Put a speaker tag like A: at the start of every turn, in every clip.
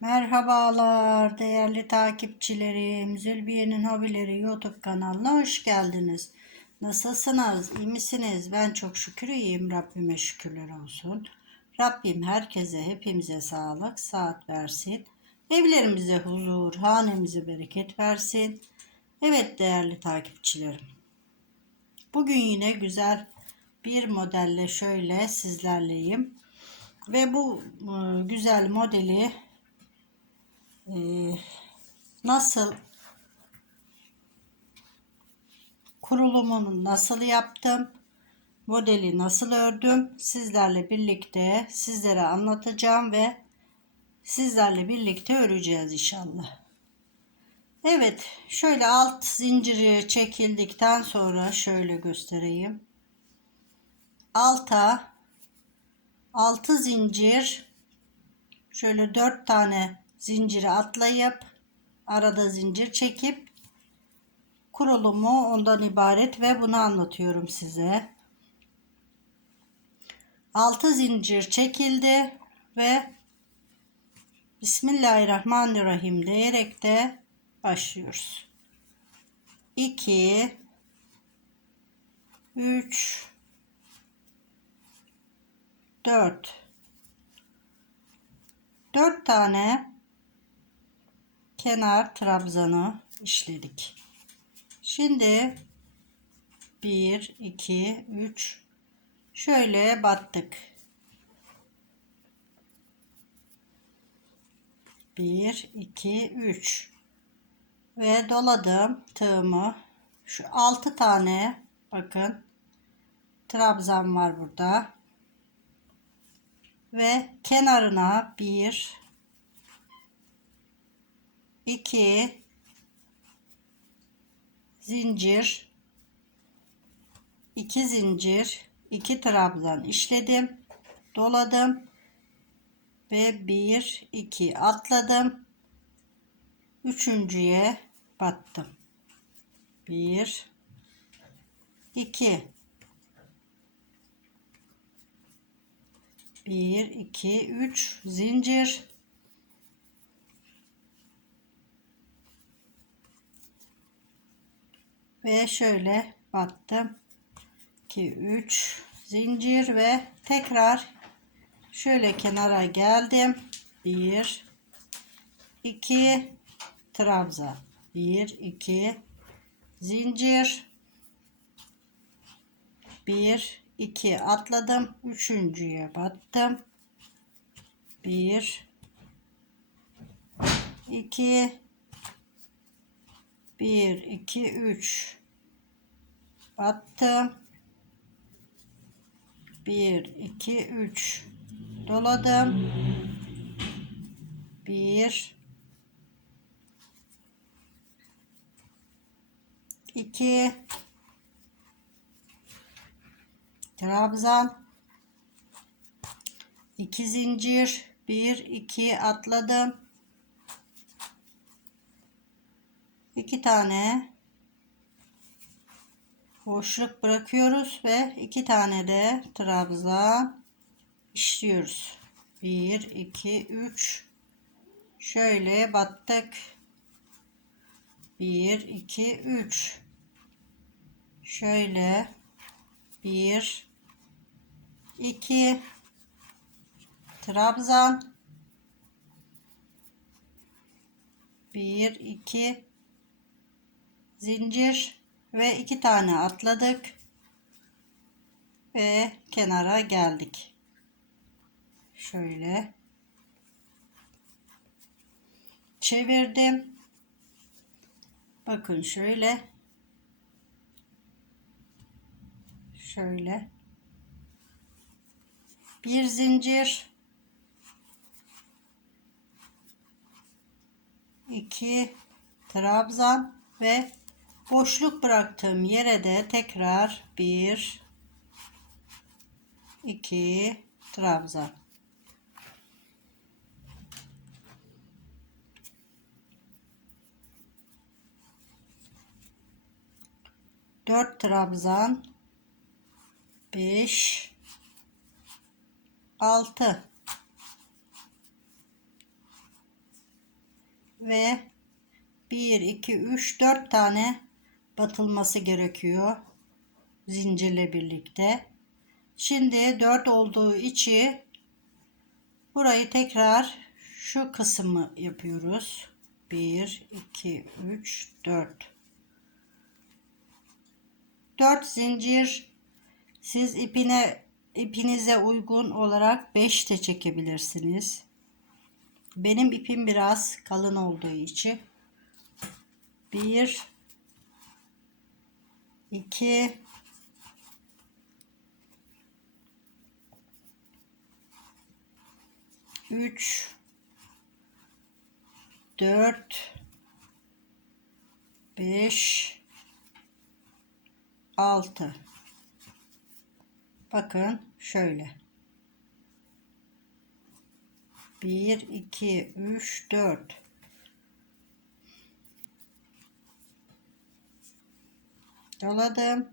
A: Merhabalar değerli takipçilerim. Zülbiye'nin Hobileri YouTube kanalına hoş geldiniz. Nasılsınız? İyi misiniz? Ben çok şükür iyiyim. Rabbime şükürler olsun. Rabbim herkese, hepimize sağlık, saat versin. Evlerimize huzur, hanemize bereket versin. Evet değerli takipçilerim. Bugün yine güzel bir modelle şöyle sizlerleyim. Ve bu e, güzel modeli nasıl kurulumunu nasıl yaptım, modeli nasıl ördüm sizlerle birlikte sizlere anlatacağım ve sizlerle birlikte öreceğiz inşallah. Evet, şöyle alt zinciri çekildikten sonra şöyle göstereyim. Alta 6 zincir şöyle 4 tane zinciri atlayıp arada zincir çekip kurulumu ondan ibaret ve bunu anlatıyorum size. 6 zincir çekildi ve Bismillahirrahmanirrahim diyerek de başlıyoruz. 2 3 4 4 tane kenar trabzanı işledik. Şimdi 1 2 3 şöyle battık. 1 2 3 ve doladım tığımı. Şu 6 tane bakın trabzan var burada ve kenarına bir iki. Zincir. İki zincir. İki trabzan işledim. Doladım. Ve bir iki atladım. Üçüncüye battım. Bir iki. 1 2 3 zincir ve şöyle battım 2 3 zincir ve tekrar şöyle kenara geldim 1 2 trabzan 1 2 zincir 1 2 atladım. Üçüncüye battım. 1 2 1 2 3 battım. 1 2 3 doladım. 1 2 trabzan. 2 zincir. 1 2 atladım 2 tane boşluk bırakıyoruz ve 2 tane de trabzan işliyoruz. 1 2 3 şöyle battık. 1 2 3 şöyle 1 2 trabzan. 1 2 zincir ve iki tane atladık ve kenara geldik. Şöyle çevirdim. Bakın şöyle. Şöyle. Bir zincir. İki trabzan ve boşluk bıraktığım yere de tekrar bir iki trabzan. Dört trabzan. 5 6 ve 1 2 3 4 tane batılması gerekiyor zincirle birlikte. Şimdi 4 olduğu içi burayı tekrar şu kısmı yapıyoruz. 1 2 3 4 4 zincir siz ipine ipinize uygun olarak 5 de çekebilirsiniz. Benim ipim biraz kalın olduğu için 1 2 3 4 5 6 Bakın şöyle. 1 2 3 4 Doladım.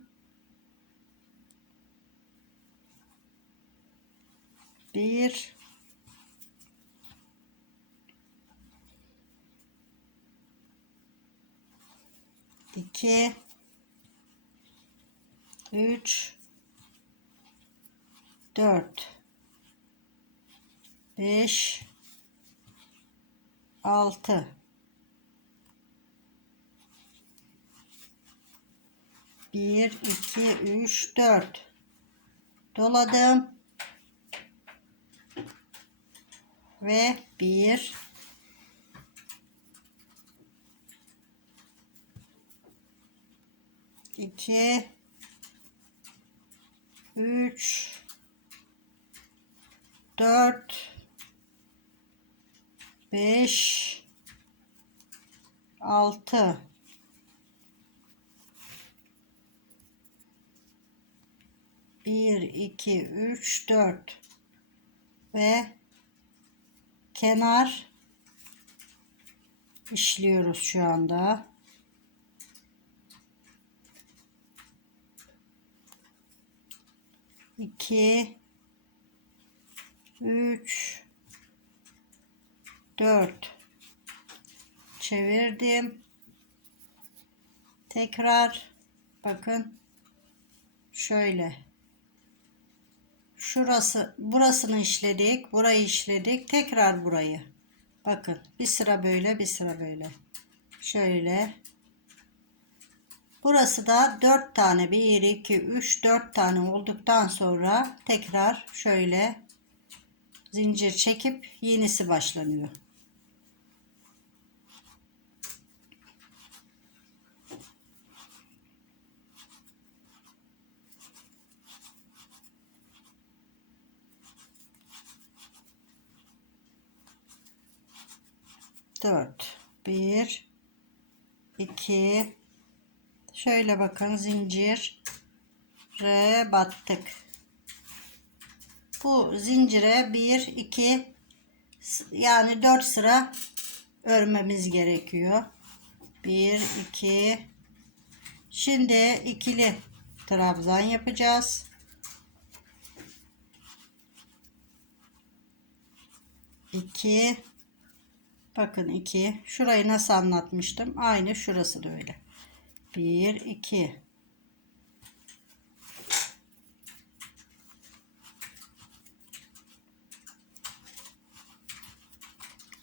A: Bir. İki. Üç. Dört. Beş. Altı 1 2 3 4 doladım. Ve 1 2 3 4 5 6 1 2 3 4 ve kenar işliyoruz şu anda. İki, üç, dört. Çevirdim. Tekrar bakın şöyle şurası burasını işledik burayı işledik. Tekrar burayı. Bakın bir sıra böyle bir sıra böyle. Şöyle. Burası da 4 tane 1 2 3 4 tane olduktan sonra tekrar şöyle zincir çekip yenisi başlanıyor 4 1 2 şöyle bakın zincir re battık. Bu zincire 1 2 yani 4 sıra örmemiz gerekiyor. 1 2 şimdi ikili trabzan yapacağız. 2 Bakın 2. Şurayı nasıl anlatmıştım? Aynı şurası da öyle. 1 2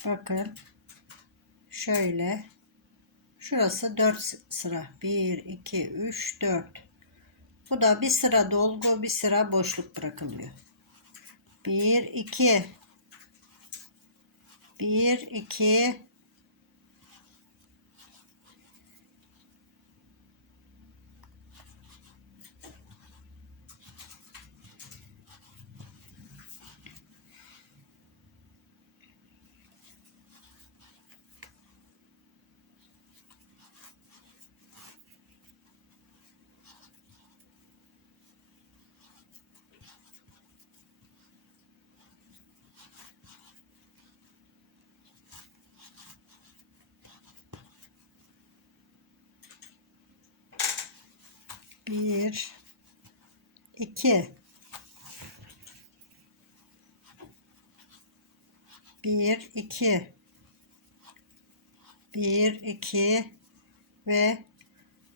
A: Bakın. Şöyle. Şurası 4 sıra. 1 2 3 4 bu da bir sıra dolgu bir sıra boşluk bırakılıyor. 1 2 1 2 Bir, iki, bir, iki, 1 2 ve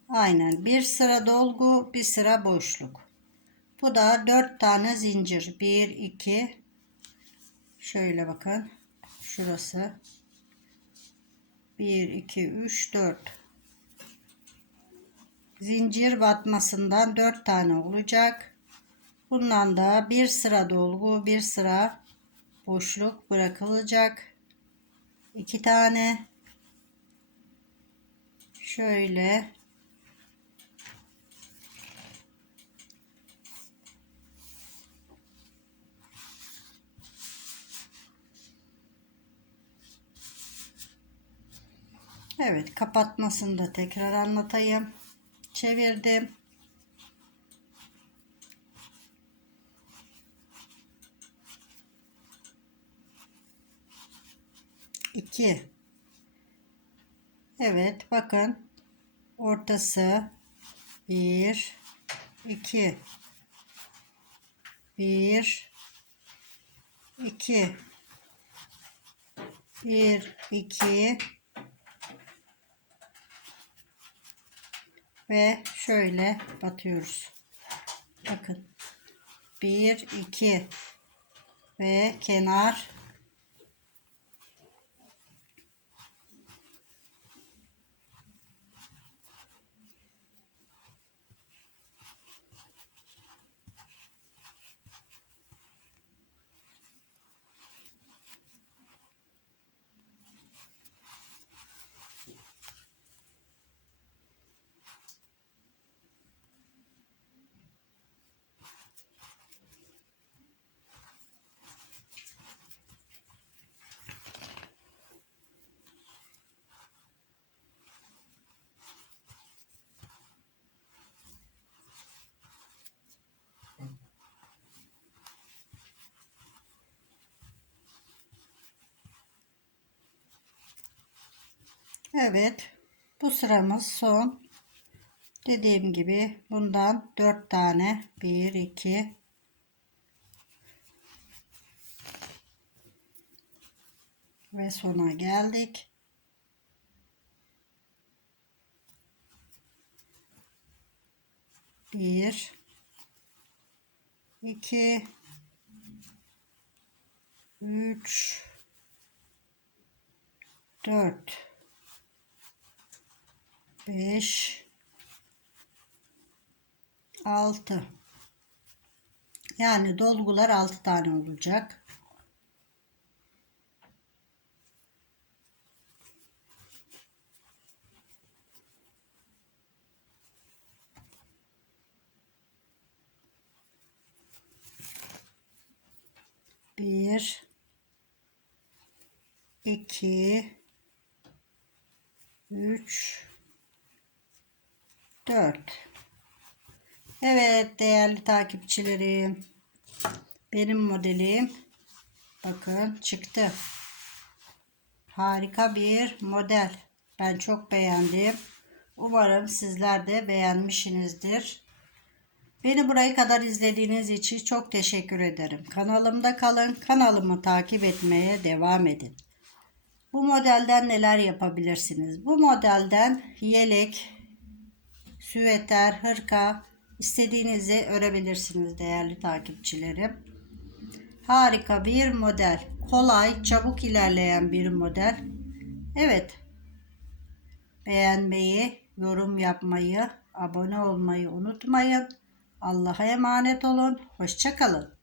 A: aynen. Bir sıra dolgu bir sıra boşluk. Bu da 4 tane zincir. 1 2 şöyle bakın. Şurası. 1 2 3 4 zincir batmasından 4 tane olacak. Bundan da bir sıra dolgu bir sıra boşluk bırakılacak. 2 tane. Şöyle. Evet kapatmasını da tekrar anlatayım. Çevirdim. İki. Evet bakın ortası bir iki bir iki bir iki ve şöyle batıyoruz. Bakın. 1 2 ve kenar Evet. Bu sıramız son. Dediğim gibi bundan 4 tane 1 2 ve sona geldik. Bir, iki, üç, dört, beş, altı. Yani dolgular altı tane olacak. Bir, iki, üç, dört. Evet değerli takipçilerim. Benim modelim bakın çıktı. Harika bir model. Ben çok beğendim. Umarım sizler de beğenmişsinizdir. Beni buraya kadar izlediğiniz için çok teşekkür ederim. Kanalımda kalın, kanalımı takip etmeye devam edin. Bu modelden neler yapabilirsiniz? Bu modelden yelek, süveter, hırka istediğinizi örebilirsiniz değerli takipçilerim. Harika bir model. Kolay, çabuk ilerleyen bir model. Evet. Beğenmeyi, yorum yapmayı, abone olmayı unutmayın. Allah'a emanet olun. Hoşçakalın.